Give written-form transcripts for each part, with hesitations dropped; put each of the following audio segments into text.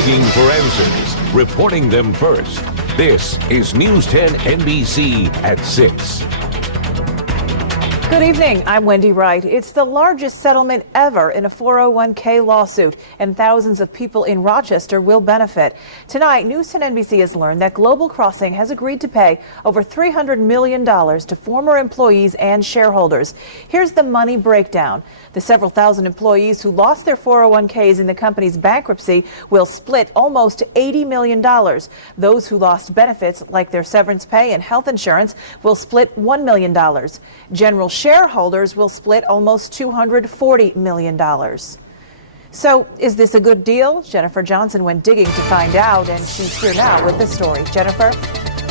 digging for answers, reporting them first. This is News 10 NBC at 6. Good evening. I'm Wendy Wright. It's the largest settlement ever in a 401k lawsuit, and thousands of people in Rochester will benefit. Tonight, News 10 NBC has learned that Global Crossing has agreed to pay over $300 million to former employees and shareholders. Here's the money breakdown. The several thousand employees who lost their 401ks in the company's bankruptcy will split almost $80 million. Those who lost benefits like their severance pay and health insurance will split $1 million. General shareholders will split almost $240 million. So is this a good deal? Jennifer Johnson went digging to find out, and she's here now with the story. Jennifer?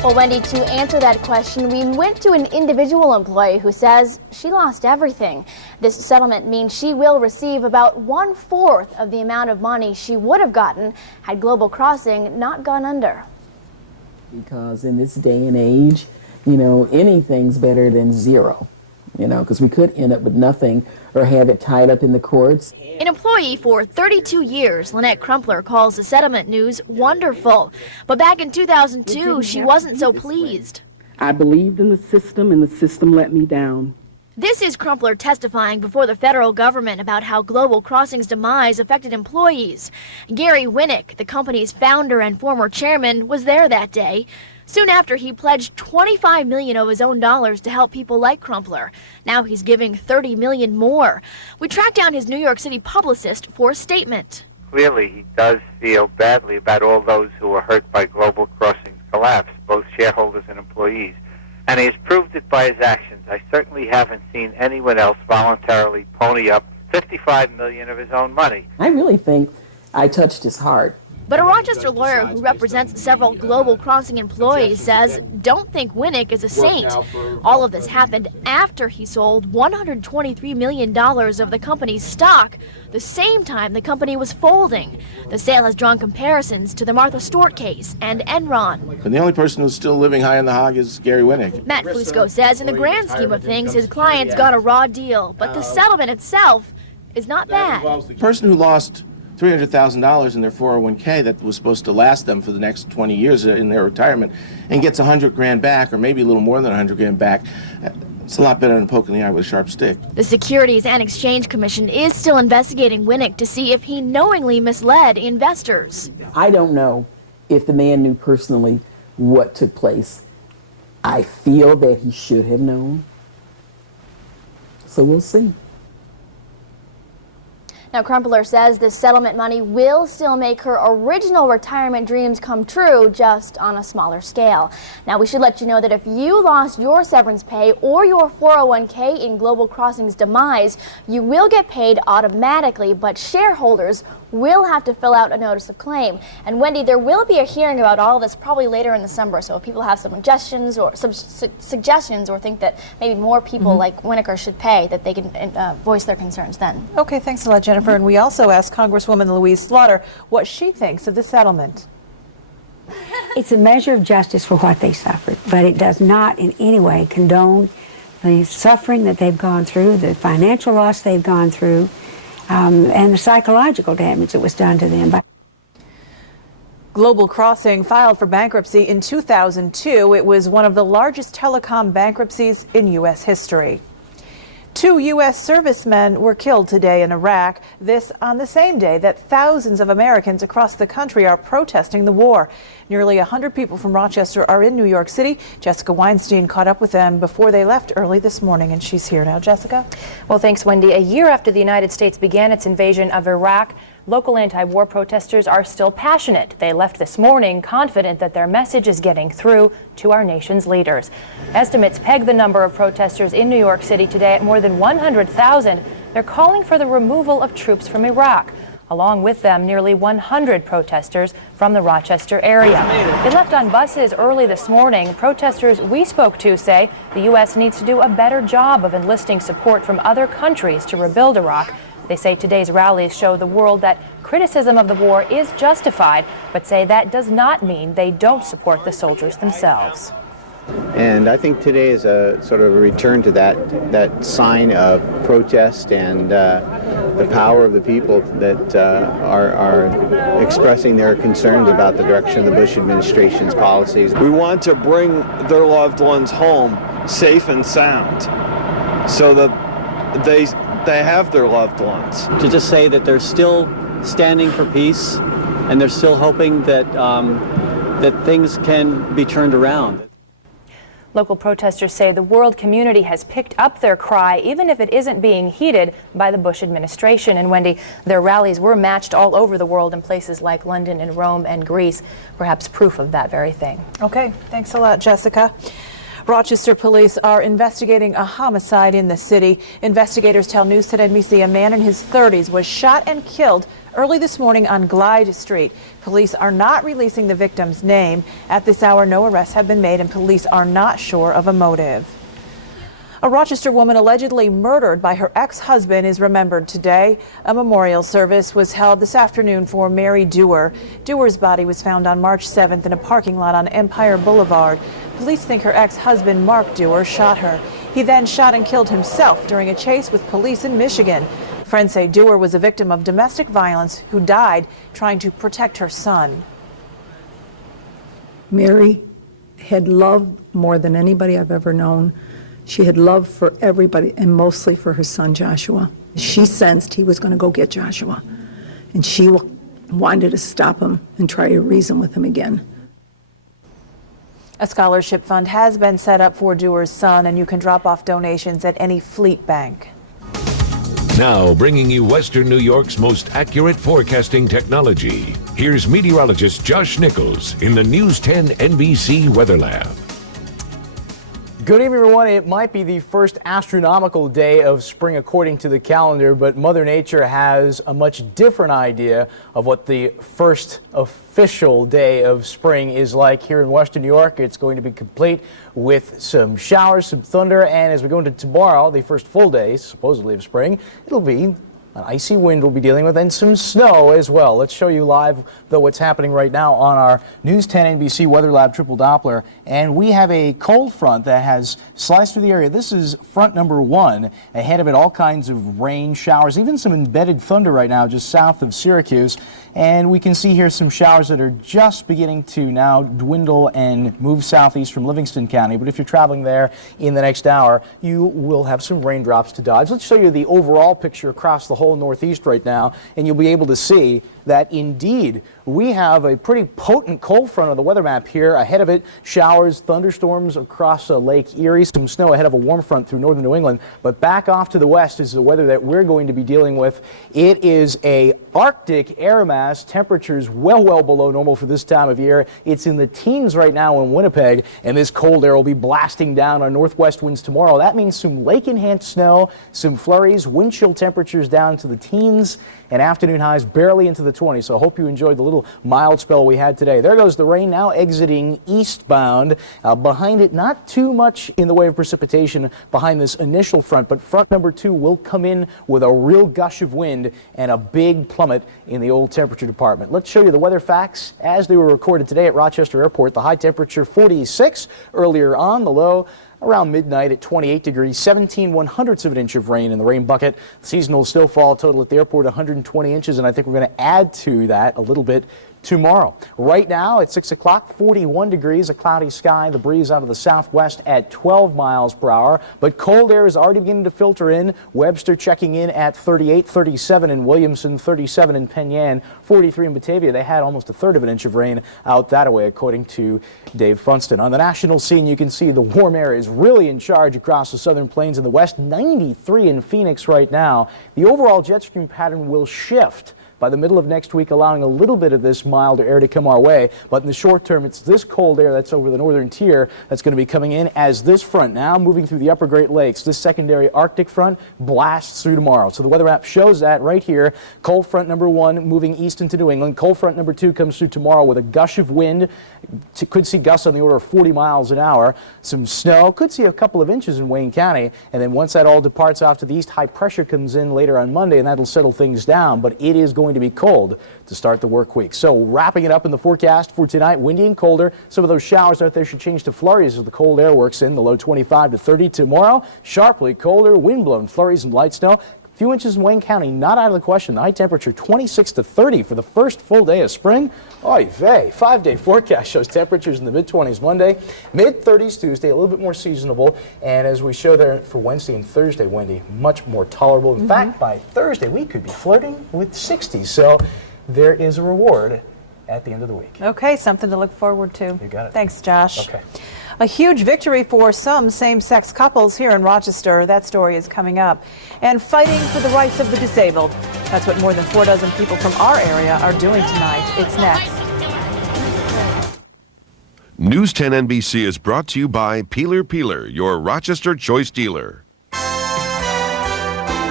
Well, Wendy, to answer that question, we went to an individual employee who says she lost everything. This settlement means she will receive about 1/4 of the amount of money she would have gotten had Global Crossing not gone under. Because in this day and age, anything's better than zero. Because we could end up with nothing or have it tied up in the courts. An employee for 32 years, Lynette Crumpler calls the settlement news wonderful. But back in 2002, she wasn't so pleased. I believed in the system, and the system let me down. This is Crumpler testifying before the federal government about how Global Crossing's demise affected employees. Gary Winnick, the company's founder and former chairman, was there that day. Soon after, he pledged $25 million of his own dollars to help people like Crumpler. Now he's giving $30 million more. We tracked down his New York City publicist for a statement. Clearly, he does feel badly about all those who were hurt by Global Crossing's collapse, both shareholders and employees. And he has proved it by his actions. I certainly haven't seen anyone else voluntarily pony up $55 million of his own money. I really think I touched his heart. But a Rochester lawyer who represents several Global Crossing employees says don't think Winnick is a saint. All of this happened after he sold $123 million of the company's stock, the same time the company was folding. The sale has drawn comparisons to the Martha Stewart case and Enron. And the only person who's still living high in the hog is Gary Winnick. Matt Fusco says in the grand scheme of things, his clients got a raw deal, but the settlement itself is not bad. The person who lost $300,000 in their 401k that was supposed to last them for the next 20 years in their retirement and gets $100,000 back, or maybe a little more than $100,000 back, it's a lot better than poking the eye with a sharp stick. The Securities and Exchange Commission is still investigating Winnick to see if he knowingly misled investors. I don't know if the man knew personally what took place. I feel that he should have known. So we'll see. Now, Crumpler says the settlement money will still make her original retirement dreams come true, just on a smaller scale. Now, we should let you know that if you lost your severance pay or your 401k in Global Crossing's demise, you will get paid automatically, but shareholders will have to fill out a notice of claim. And Wendy, there will be a hearing about all of this probably later in December. So if people have some suggestions or think that maybe more people like Winnick should pay, that they can voice their concerns then. Okay, thanks a lot, Jennifer. And we also asked Congresswoman Louise Slaughter what she thinks of the settlement. It's a measure of justice for what they suffered, but it does not in any way condone the suffering that they've gone through, the financial loss they've gone through, and the psychological damage that was done to them. Global Crossing filed for bankruptcy in 2002. It was one of the largest telecom bankruptcies in U.S. history. 2 U.S. servicemen were killed today in Iraq, this on the same day that thousands of Americans across the country are protesting the war. Nearly 100 people from Rochester are in New York City. Jessica Weinstein caught up with them before they left early this morning, and she's here now. Jessica? Well, thanks, Wendy. A year after the United States began its invasion of Iraq, local anti-war protesters are still passionate. They left this morning confident that their message is getting through to our nation's leaders. Estimates peg the number of protesters in New York City today at more than 100,000. They're calling for the removal of troops from Iraq. Along with them, nearly 100 protesters from the Rochester area. They left on buses early this morning. Protesters we spoke to say the U.S. needs to do a better job of enlisting support from other countries to rebuild Iraq. They say today's rallies show the world that criticism of the war is justified, but say that does not mean they don't support the soldiers themselves. And I think today is a sort of a return to that sign of protest and the power of the people that are expressing their concerns about the direction of the Bush administration's policies. We want to bring their loved ones home safe and sound so that they have their loved ones. To just say that they're still standing for peace and they're still hoping that, that things can be turned around. Local protesters say the world community has picked up their cry, even if it isn't being heeded by the Bush administration. And Wendy, their rallies were matched all over the world in places like London and Rome and Greece, perhaps proof of that very thing. Okay, thanks a lot, Jessica. Rochester police are investigating a homicide in the city. Investigators tell News 10 NBC a man in his 30s was shot and killed early this morning on Glide Street. Police are not releasing the victim's name. At this hour, no arrests have been made and police are not sure of a motive. A Rochester woman allegedly murdered by her ex-husband is remembered today. A memorial service was held this afternoon for Mary Dewar. Dewar's body was found on March 7th in a parking lot on Empire Boulevard. Police think her ex-husband, Mark Dewar, shot her. He then shot and killed himself during a chase with police in Michigan. Friends say Dewar was a victim of domestic violence who died trying to protect her son. Mary had love more than anybody I've ever known. She had love for everybody and mostly for her son, Joshua. She sensed he was going to go get Joshua, and she wanted to stop him and try to reason with him again. A scholarship fund has been set up for Dewar's son, and you can drop off donations at any Fleet Bank. Now bringing you Western New York's most accurate forecasting technology. Here's meteorologist Josh Nichols in the News 10 NBC Weather Lab. Good evening, everyone. It might be the first astronomical day of spring according to the calendar, but Mother Nature has a much different idea of what the first official day of spring is like here in Western New York. It's going to be complete with some showers, some thunder, and as we go into tomorrow, the first full day, supposedly, of spring, it'll be an icy wind we'll be dealing with and some snow as well. Let's show you live, though, what's happening right now on our News 10 NBC Weather Lab Triple Doppler. And we have a cold front that has sliced through the area. This is front number 1. Ahead of it, all kinds of rain, showers, even some embedded thunder right now just south of Syracuse. And we can see here some showers that are just beginning to now dwindle and move southeast from Livingston County. But if you're traveling there in the next hour, you will have some raindrops to dodge. Let's show you the overall picture across the whole Northeast right now, and you'll be able to see that indeed we have a pretty potent cold front on the weather map here. Ahead of it, showers, thunderstorms across Lake Erie, some snow ahead of a warm front through northern New England. But back off to the west is the weather that we're going to be dealing with. It is a Arctic air mass, temperatures well below normal for this time of year. It's in the teens right now in Winnipeg, and this cold air will be blasting down on northwest winds tomorrow. That means some lake-enhanced snow, some flurries, wind chill temperatures down to the teens, and afternoon highs barely into the 20s. So I hope you enjoyed the little mild spell we had today. There goes the rain now exiting eastbound. Behind it, not too much in the way of precipitation behind this initial front, but front number 2 will come in with a real gush of wind and a big plummet in the old temperature department. Let's show you the weather facts as they were recorded today at Rochester Airport. The high temperature 46 earlier on, the low around midnight at 28 degrees, 17/100ths of an inch of rain in the rain bucket. Seasonal snowfall total at the airport 120 inches, and I think we're going to add to that a little bit tomorrow. Right now at 6 o'clock, 41 degrees, a cloudy sky, the breeze out of the southwest at 12 miles per hour. But cold air is already beginning to filter in. Webster checking in at 38, 37 in Williamson, 37 in Penn Yan, 43 in Batavia. They had almost a third of an inch of rain out that way, according to Dave Funston. On the national scene, you can see the warm air is really in charge across the southern plains in the west. 93 in Phoenix right now. The overall jet stream pattern will shift by the middle of next week, allowing a little bit of this milder air to come our way. But in the short term, it's this cold air that's over the northern tier that's going to be coming in as this front now moving through the upper Great Lakes. This secondary Arctic front blasts through tomorrow. So the weather map shows that right here. Cold front number 1 moving east into New England. Cold front number 2 comes through tomorrow with a gush of wind. Could see gusts on the order of 40 miles an hour. Some snow. could see a couple of inches in Wayne County, and then once that all departs off to the east, high pressure comes in later on Monday, and that'll settle things down. But it is going to be cold to start the work week. So wrapping it up in the forecast for tonight, windy and colder. Some of those showers out there should change to flurries as the cold air works in. The low 25 to 30 tomorrow. Sharply colder, wind-blown flurries and light snow. Few inches in Wayne County, not out of the question. The high temperature 26 to 30 for the first full day of spring. Oy vey. 5-day forecast shows temperatures in the mid-20s Monday, mid-30s Tuesday, a little bit more seasonable. And as we show there for Wednesday and Thursday, Wendy, much more tolerable. In fact, by Thursday, we could be flirting with 60s. So there is a reward at the end of the week. Okay, something to look forward to. You got it. Thanks, Josh. Okay. A huge victory for some same-sex couples here in Rochester. That story is coming up. And fighting for the rights of the disabled. That's what more than 4 dozen people from our area are doing tonight. It's next. News 10 NBC is brought to you by Peeler, your Rochester Choice dealer.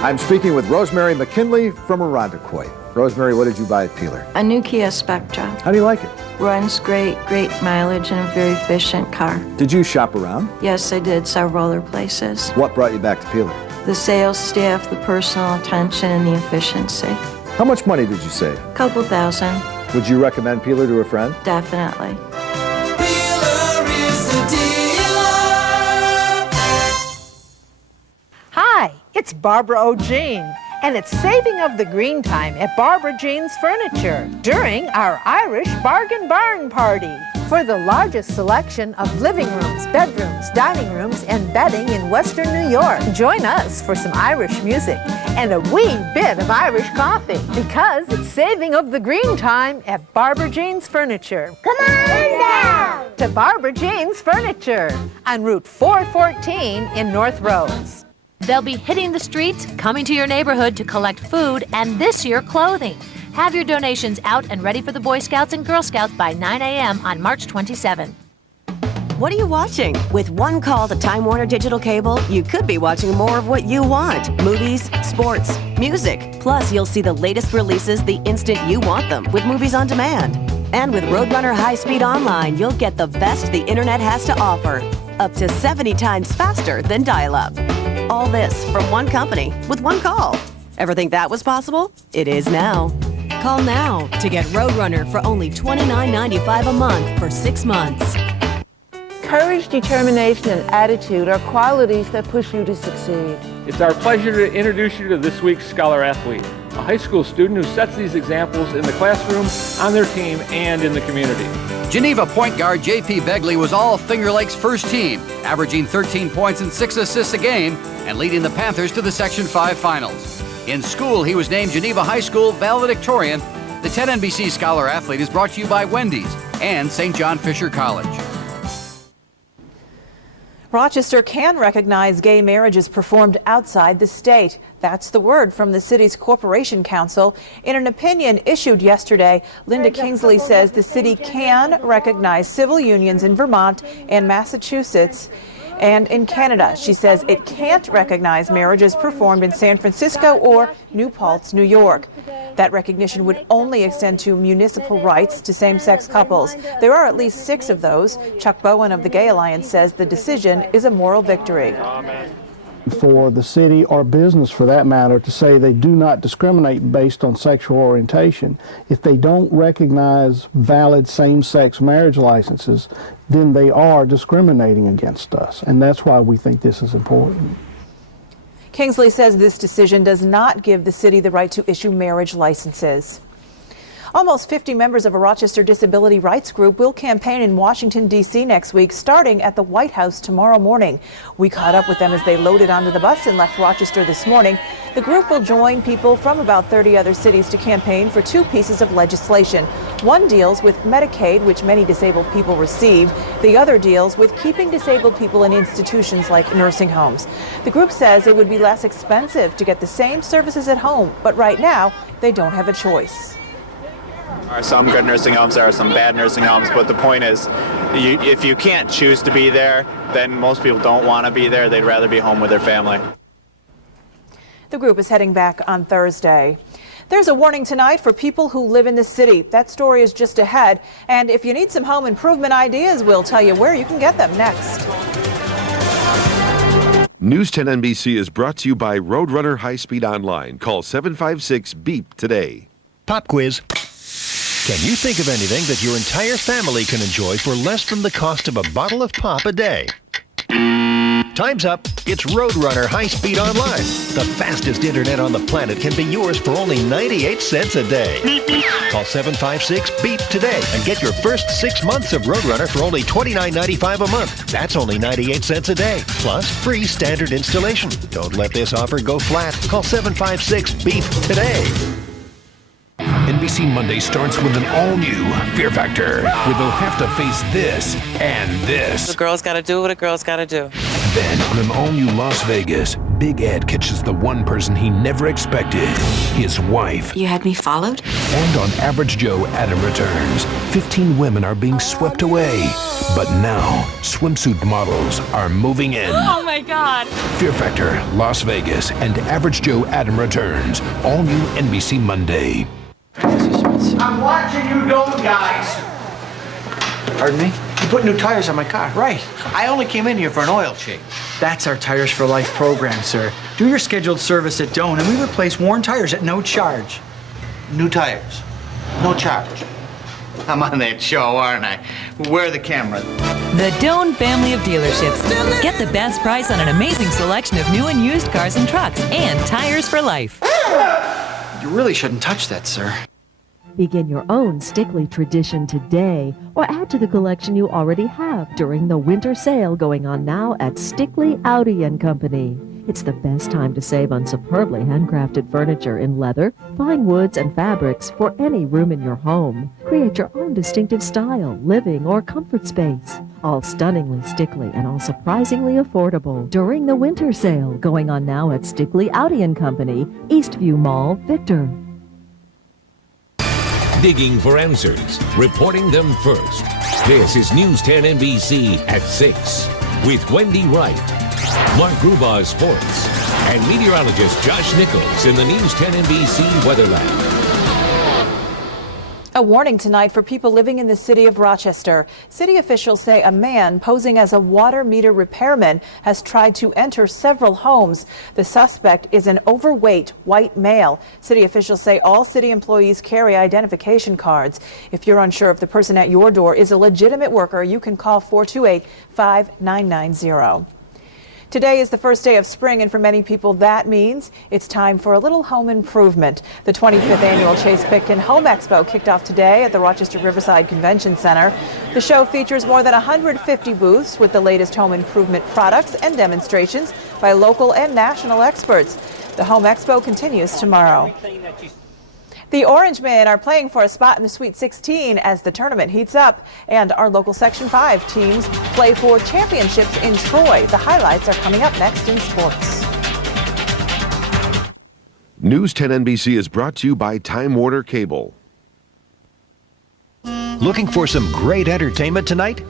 I'm speaking with Rosemary McKinley from Irondequoit. Rosemary, what did you buy at Peeler? A new Kia Spectra. How do you like it? Runs great mileage, and a very efficient car. Did you shop around? Yes, I did several other places. What brought you back to Peeler? The sales staff, the personal attention, and the efficiency. How much money did you save? A couple thousand. Would you recommend Peeler to a friend? Definitely. Hi, it's Barbara O'Jean, and it's Saving of the Green Time at Barbara Jean's Furniture during our Irish Bargain Barn Party. For the largest selection of living rooms, bedrooms, dining rooms, and bedding in Western New York, join us for some Irish music and a wee bit of Irish coffee, because it's Saving of the Green Time at Barbara Jean's Furniture. Come on down to Barbara Jean's Furniture on Route 414 in North Rose. They'll be hitting the streets, coming to your neighborhood to collect food and this year clothing. Have your donations out and ready for the Boy Scouts and Girl Scouts by 9 a.m. on March 27. What are you watching? With one call to Time Warner Digital Cable, you could be watching more of what you want. Movies, sports, music. Plus, you'll see the latest releases the instant you want them with Movies on Demand. And with Roadrunner High Speed Online, you'll get the best the internet has to offer. Up to 70 times faster than dial-up. All this from one company with one call. Ever think that was possible? It is now. Call now to get Roadrunner for only $29.95 a month for 6 months. Courage, determination, and attitude are qualities that push you to succeed. It's our pleasure to introduce you to this week's Scholar Athlete, a high school student who sets these examples in the classroom, on their team, and in the community. Geneva point guard J.P. Begley was all Finger Lakes' first team, averaging 13 points and 6 assists a game and leading the Panthers to the Section 5 finals. In school, he was named Geneva High School valedictorian. The 10 NBC Scholar Athlete is brought to you by Wendy's and St. John Fisher College. Rochester can recognize gay marriages performed outside the state. That's the word from the city's Corporation Council. In an opinion issued yesterday, Linda Kingsley says the city can recognize civil unions in Vermont and Massachusetts and in Canada. She says it can't recognize marriages performed in San Francisco or New Paltz, New York. That recognition would only extend to municipal rights to same-sex couples. There are at least 6 of those. Chuck Bowen of the Gay Alliance says the decision is a moral victory. For the city or business, for that matter, to say they do not discriminate based on sexual orientation, if they don't recognize valid same-sex marriage licenses, then they are discriminating against us, and that's why we think this is important. Kingsley says this decision does not give the city the right to issue marriage licenses. Almost 50 members of a Rochester disability rights group will campaign in Washington, D.C. next week, starting at the White House tomorrow morning. We caught up with them as they loaded onto the bus and left Rochester this morning. The group will join people from about 30 other cities to campaign for 2 pieces of legislation. One deals with Medicaid, which many disabled people receive. The other deals with keeping disabled people in institutions like nursing homes. The group says it would be less expensive to get the same services at home, but right now they don't have a choice. There are some good nursing homes, there are some bad nursing homes, but the point is, if you can't choose to be there, then most people don't want to be there. They'd rather be home with their family. The group is heading back on Thursday. There's a warning tonight for people who live in the city. That story is just ahead. And if you need some home improvement ideas, we'll tell you where you can get them next. News 10 NBC is brought to you by Roadrunner High Speed Online. Call 756-BEEP today. Pop quiz. Can you think of anything that your entire family can enjoy for less than the cost of a bottle of pop a day? Time's up. It's Roadrunner High Speed Online. The fastest internet on the planet can be yours for only 98 cents a day. Call 756-BEEP today and get your first 6 months of Roadrunner for only $29.95 a month. That's only 98 cents a day, plus free standard installation. Don't let this offer go flat. Call 756-BEEP today. NBC Monday starts with an all-new Fear Factor, where they'll have to face this and this. A girl's got to do what a girl's got to do. Then, on an all-new Las Vegas, Big Ed catches the one person he never expected, his wife. You had me followed? And on Average Joe, Adam returns. 15 women are being swept away. But now, swimsuit models are moving in. Oh my God. Fear Factor, Las Vegas, and Average Joe, Adam returns. All new NBC Monday. I'm watching you don't, guys. Pardon me? You put new tires on my car. Right. I only came in here for an oil change. That's our Tires for Life program, sir. Do your scheduled service at Doan, and we replace worn tires at no charge. New tires. No charge. I'm on that show, aren't I? Where are the cameras? The Doan family of dealerships. Get the best price on an amazing selection of new and used cars and trucks and Tires for Life. You really shouldn't touch that, sir. Begin your own Stickley tradition today, or add to the collection you already have during the winter sale going on now at Stickley Audi & Company. It's the best time to save on superbly handcrafted furniture in leather, fine woods, and fabrics for any room in your home. Create your own distinctive style, living, or comfort space. All stunningly Stickley and all surprisingly affordable during the winter sale going on now at Stickley Audi & Company, Eastview Mall, Victor. Digging for answers, reporting them first. This is News 10 NBC at 6 with Wendy Wright, Mark Grubaugh Sports, and meteorologist Josh Nichols in the News 10 NBC Weather Lab. A warning tonight for people living in the city of Rochester. City officials say a man posing as a water meter repairman has tried to enter several homes. The suspect is an overweight white male. City officials say all city employees carry identification cards. If you're unsure if the person at your door is a legitimate worker, you can call 428-5990. Today is the first day of spring, and for many people that means it's time for a little home improvement. The 25th annual Chase Pitkin Home Expo kicked off today at the Rochester Riverside Convention Center. The show features more than 150 booths with the latest home improvement products and demonstrations by local and national experts. The Home Expo continues tomorrow. The Orange Men are playing for a spot in the Sweet 16 as the tournament heats up, and our local Section 5 teams play for championships in Troy. The highlights are coming up next in sports. News 10 NBC is brought to you by Time Warner Cable. Looking for some great entertainment tonight?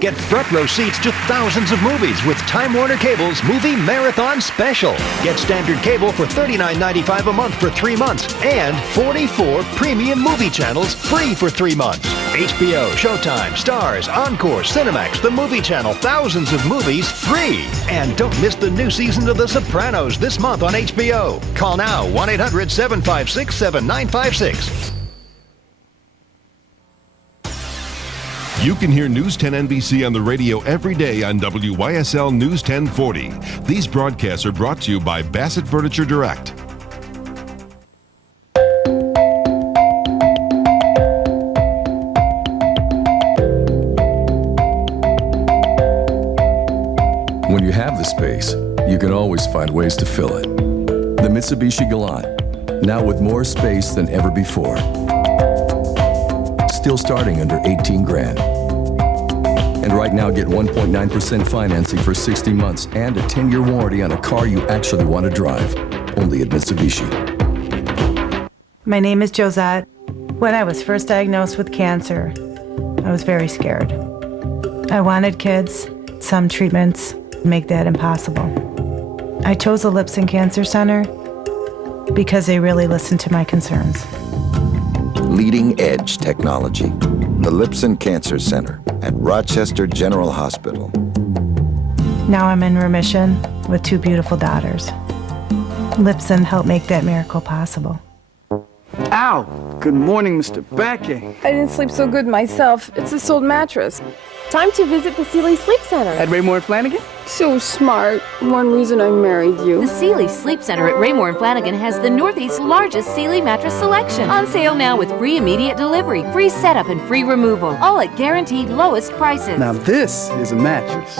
Get front row seats to thousands of movies with Time Warner Cable's Movie Marathon Special. Get standard cable for $39.95 a month for 3 months and 44 premium movie channels free for 3 months. HBO, Showtime, Stars, Encore, Cinemax, The Movie Channel, thousands of movies free. And don't miss the new season of The Sopranos this month on HBO. Call now 1-800-756-7956. You can hear News 10 NBC on the radio every day on WYSL News 1040. These broadcasts are brought to you by Bassett Furniture Direct. When you have the space, you can always find ways to fill it. The Mitsubishi Galant, now with more space than ever before. Still starting under 18 grand. And right now get 1.9% financing for 60 months and a 10-year warranty on a car you actually want to drive. Only at Mitsubishi. My name is Josette. When I was first diagnosed with cancer, I was very scared. I wanted kids. Some treatments make that impossible. I chose the Lipson Cancer Center because they really listened to my concerns. Leading edge technology. The Lipson Cancer Center at Rochester General Hospital. Now I'm in remission with 2 beautiful daughters. Lipson helped make that miracle possible. Ow! Good morning, Mr. Becky. I didn't sleep so good myself. It's this old mattress. Time to visit the Sealy Sleep Center. At Raymore and Flanagan? So smart. One reason I married you. The Sealy Sleep Center at Raymore and Flanagan has the Northeast's largest Sealy mattress selection. On sale now with free immediate delivery, free setup, and free removal. All at guaranteed lowest prices. Now this is a mattress.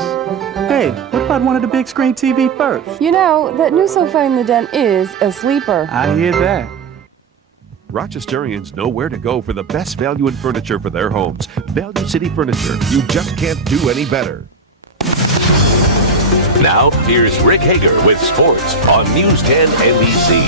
Hey, what about one of the big screen TV first? You know, that new sofa in the den is a sleeper. I hear that. Rochesterians know where to go for the best value in furniture for their homes. Value City Furniture. You just can't do any better. Now, here's Rick Hager with sports on News 10 NBC.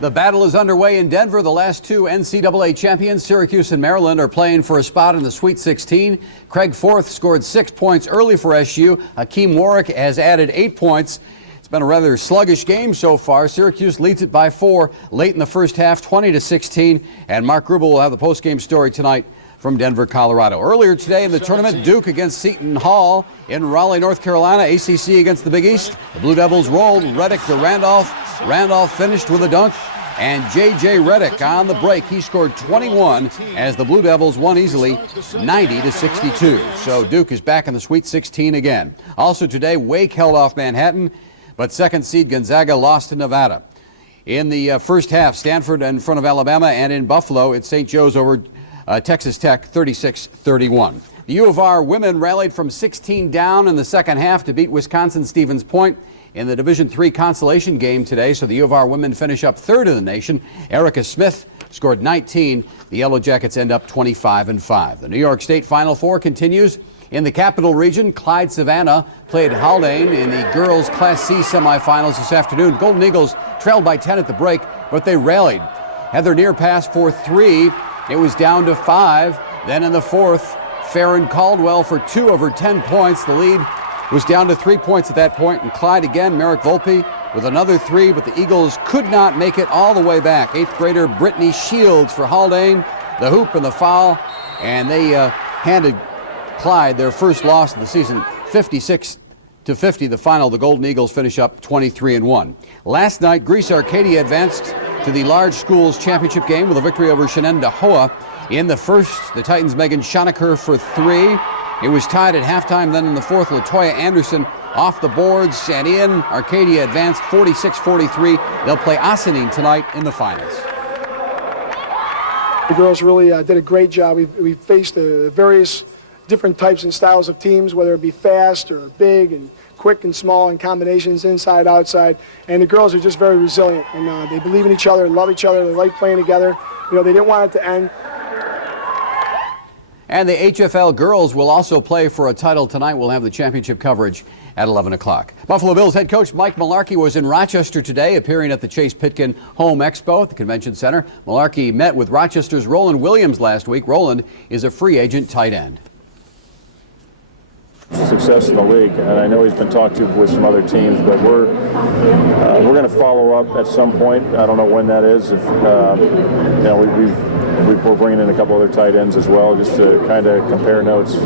The battle is underway in Denver. The last 2 NCAA champions, Syracuse and Maryland, are playing for a spot in the Sweet 16. Craig Forth scored 6 points early for SU. Hakeem Warwick has added 8 points. It's been a rather sluggish game so far. Syracuse leads it by 4 late in the first half, 20-16. And Mark Gruber will have the postgame story tonight from Denver, Colorado. Earlier today in the tournament, Duke against Seton Hall in Raleigh, North Carolina. ACC against the Big East. The Blue Devils rolled. Reddick to Randolph. Randolph finished with a dunk. And J.J. Reddick on the break. He scored 21 as the Blue Devils won easily 90-62. So Duke is back in the Sweet 16 again. Also today, Wake held off Manhattan, but second seed Gonzaga lost to Nevada. In the first half, Stanford in front of Alabama, and in Buffalo, it's St. Joe's over Texas Tech 36-31. The U of R women rallied from 16 down in the second half to beat Wisconsin Stevens Point in the Division III consolation game today. So the U of R women finish up third in the nation. Erica Smith scored 19. The Yellow Jackets end up 25-5. The New York State Final Four continues. In the Capital Region, Clyde Savannah played Haldane in the girls' Class C semifinals this afternoon. Golden Eagles trailed by 10 at the break, but they rallied. Heather Neer passed for 3. It was down to 5. Then in the fourth, Farron Caldwell for 2 of her 10 points. The lead was down to 3 points at that point. And Clyde again, Merrick Volpe with another 3, but the Eagles could not make it all the way back. 8th grader Brittany Shields for Haldane, the hoop and the foul, and they handed Clyde their first loss of the season, 56-50. The final, the Golden Eagles finish up 23-1. Last night, Greece Arcadia advanced to the large schools championship game with a victory over Shenendehowa. In the first, the Titans' Megan Schonecker for 3. It was tied at halftime. Then in the fourth, Latoya Anderson off the boards and in. Arcadia advanced 46-43. They'll play Ossining tonight in the finals. The girls really did a great job. We faced various different types and styles of teams, whether it be fast or big and quick and small and combinations inside, outside. And the girls are just very resilient, and they believe in each other, love each other, they like playing together. You know, they didn't want it to end. And the HFL girls will also play for a title tonight. We'll have the championship coverage at 11 o'clock. Buffalo Bills head coach Mike Mularkey was in Rochester today, appearing at the Chase Pitkin Home Expo at the Convention Center. Mularkey met with Rochester's Roland Williams last week. Roland is a free agent tight end. Success in the league, and I know he's been talked to with some other teams, but we're going to follow up at some point. I don't know when that is. If we're bringing in a couple other tight ends as well, just to kind of compare notes.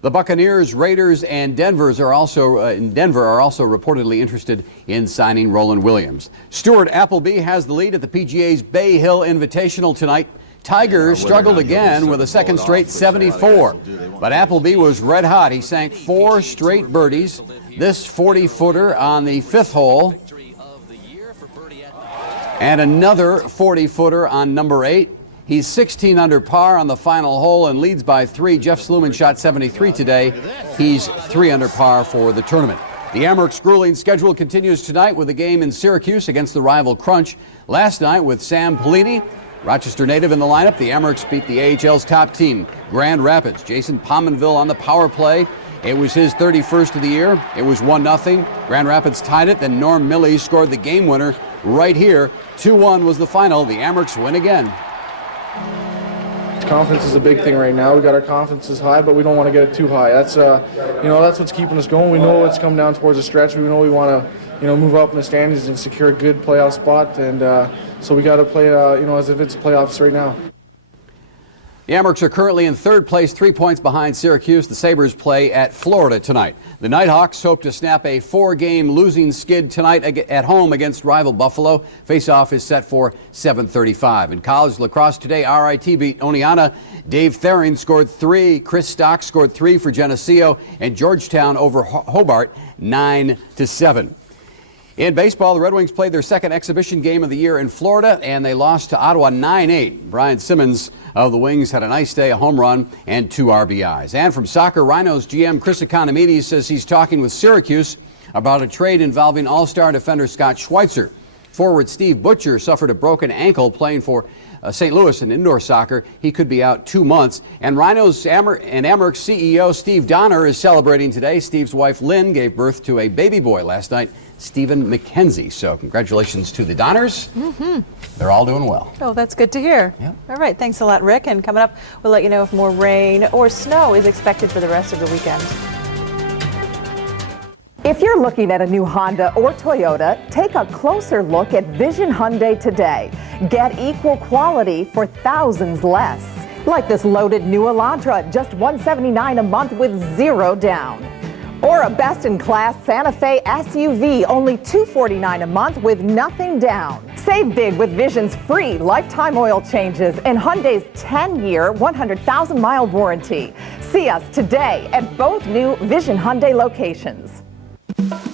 The Buccaneers, Raiders, and Denver are also reportedly interested in signing Roland Williams. Stuart Appleby has the lead at the PGA's Bay Hill Invitational tonight. Tiger struggled again with a second straight 74, but Appleby was red hot. He sank 4 straight birdies. This 40-footer on the 5th hole, and another 40-footer on number 8. He's 16 under par on the final hole and leads by 3. Jeff Sluman shot 73 today. He's 3 under par for the tournament. The Amerks grueling schedule continues tonight with a game in Syracuse against the rival Crunch. Last night with Sam Pelini, Rochester native, in the lineup, the Amerks beat the AHL's top team, Grand Rapids. Jason Pominville on the power play. It was his 31st of the year. It was 1-0. Grand Rapids tied it. Then Norm Milley scored the game winner right here. 2-1 was the final. The Amerks win again. Confidence is a big thing right now. We got our confidences high, but we don't want to get it too high. That's that's what's keeping us going. We know it's come down towards the stretch. We know we want to move up in the standings and secure a good playoff spot, and so we got to play as if it's playoffs right now. The Amherst are currently in third place, 3 points behind Syracuse. The Sabres play at Florida tonight. The Nighthawks hope to snap a 4-game losing skid tonight at home against rival Buffalo. Face-off is set for 7:35. In college lacrosse today, RIT beat Oneonta. Dave Thering scored 3. Chris Stock scored 3 for Geneseo. And Georgetown over Hobart 9-7. In baseball, the Red Wings played their second exhibition game of the year in Florida, and they lost to Ottawa 9-8. Brian Simmons of the Wings had a nice day, a home run, and 2 RBIs. And from soccer, Rhinos GM Chris Economides says he's talking with Syracuse about a trade involving all-star defender Scott Schweitzer. Forward Steve Butcher suffered a broken ankle playing for St. Louis in indoor soccer. He could be out 2 months. And Rhinos and Amherst CEO Steve Donner is celebrating today. Steve's wife Lynn gave birth to a baby boy last night, Stephen McKenzie. So congratulations to the Donners. They're all doing well. Oh, that's good to hear. Yep. All right, thanks a lot, Rick. And coming up, we'll let you know if more rain or snow is expected for the rest of the weekend. If you're looking at a new Honda or Toyota, take a closer look at Vision Hyundai today. Get equal quality for thousands less. Like this loaded new Elantra, just $179 a month with 0 down. Or a best-in-class Santa Fe SUV, only $249 a month with nothing down. Save big with Vision's free lifetime oil changes and Hyundai's 10-year, 100,000-mile warranty. See us today at both new Vision Hyundai locations.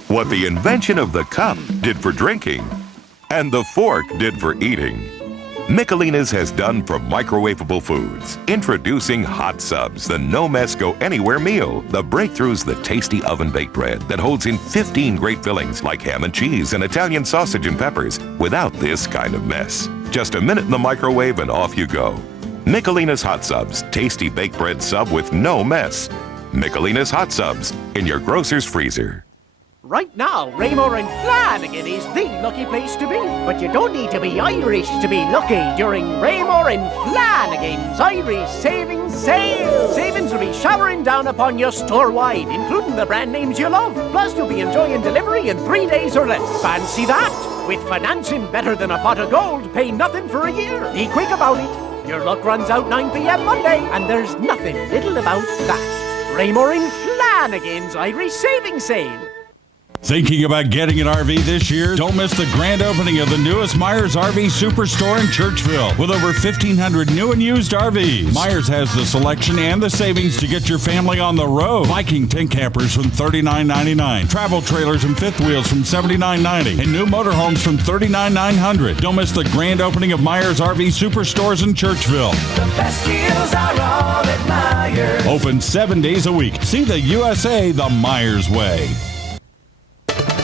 What the invention of the cup did for drinking and the fork did for eating, Michelina's has done for microwavable foods. Introducing Hot Subs, the no-mess go-anywhere meal. The breakthrough's the tasty oven-baked bread that holds in 15 great fillings like ham and cheese and Italian sausage and peppers without this kind of mess. Just a minute in the microwave and off you go. Michelina's Hot Subs, tasty baked bread sub with no mess. Michelina's Hot Subs in your grocer's freezer. Right now, Raymore and Flanagan is the lucky place to be. But you don't need to be Irish to be lucky during Raymore and Flanagan's Irish Savings Sale. Savings will be showering down upon you store-wide, including the brand names you love. Plus, you'll be enjoying delivery in 3 days or less. Fancy that? With financing better than a pot of gold, pay nothing for a year. Be quick about it. Your luck runs out 9 p.m. Monday, and there's nothing little about that. Raymore and Flanagan's Irish Savings Sale. Thinking about getting an RV this year? Don't miss the grand opening of the newest Myers RV Superstore in Churchville with over 1,500 new and used RVs. Myers has the selection and the savings to get your family on the road. Viking tent campers from $39.99, travel trailers and fifth wheels from $79.90, and new motorhomes from $39,900. Don't miss the grand opening of Myers RV Superstores in Churchville. The best deals are all at Myers. Open 7 days a week. See the USA the Myers way.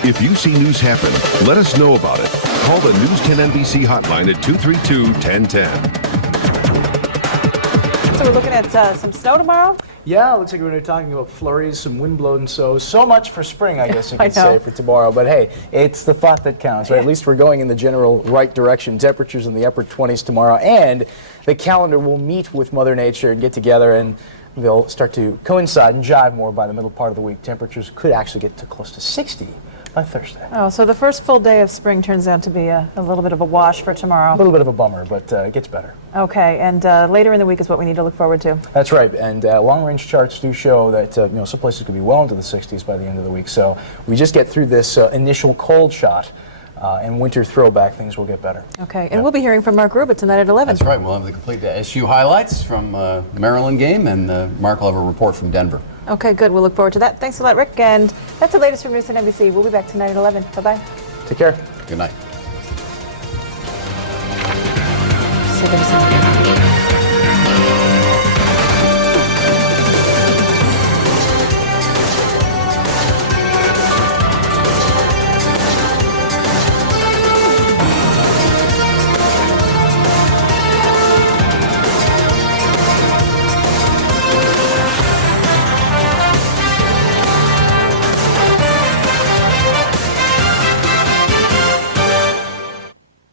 If you see news happen, let us know about it. Call the News 10 NBC hotline at 232-1010. So we're looking at some snow tomorrow? Yeah, looks like we're going to be talking about flurries, some wind blowing, so much for spring, I guess you I could say, for tomorrow. But hey, it's the thought that counts, right? At least we're going in the general right direction. Temperatures in the upper 20s tomorrow, and the calendar will meet with Mother Nature and get together, and they'll start to coincide and jive more by the middle part of the week. Temperatures could actually get to close to 60 by Thursday. Oh, so the first full day of spring turns out to be a little bit of a wash for tomorrow. A little bit of a bummer, but it gets better. Okay, and later in the week is what we need to look forward to. That's right, and long-range charts do show that some places could be well into the 60s by the end of the week. So we just get through this initial cold shot, and winter throwback, things will get better. Okay, and we'll be hearing from Mark Ruba tonight at 11. That's right. We'll have the complete SU highlights from the Maryland game, and Mark will have a report from Denver. Okay, good. We'll look forward to that. Thanks a lot, Rick. And that's the latest from News 10 NBC. We'll be back tonight at 11. Bye-bye. Take care. Good night. See you soon.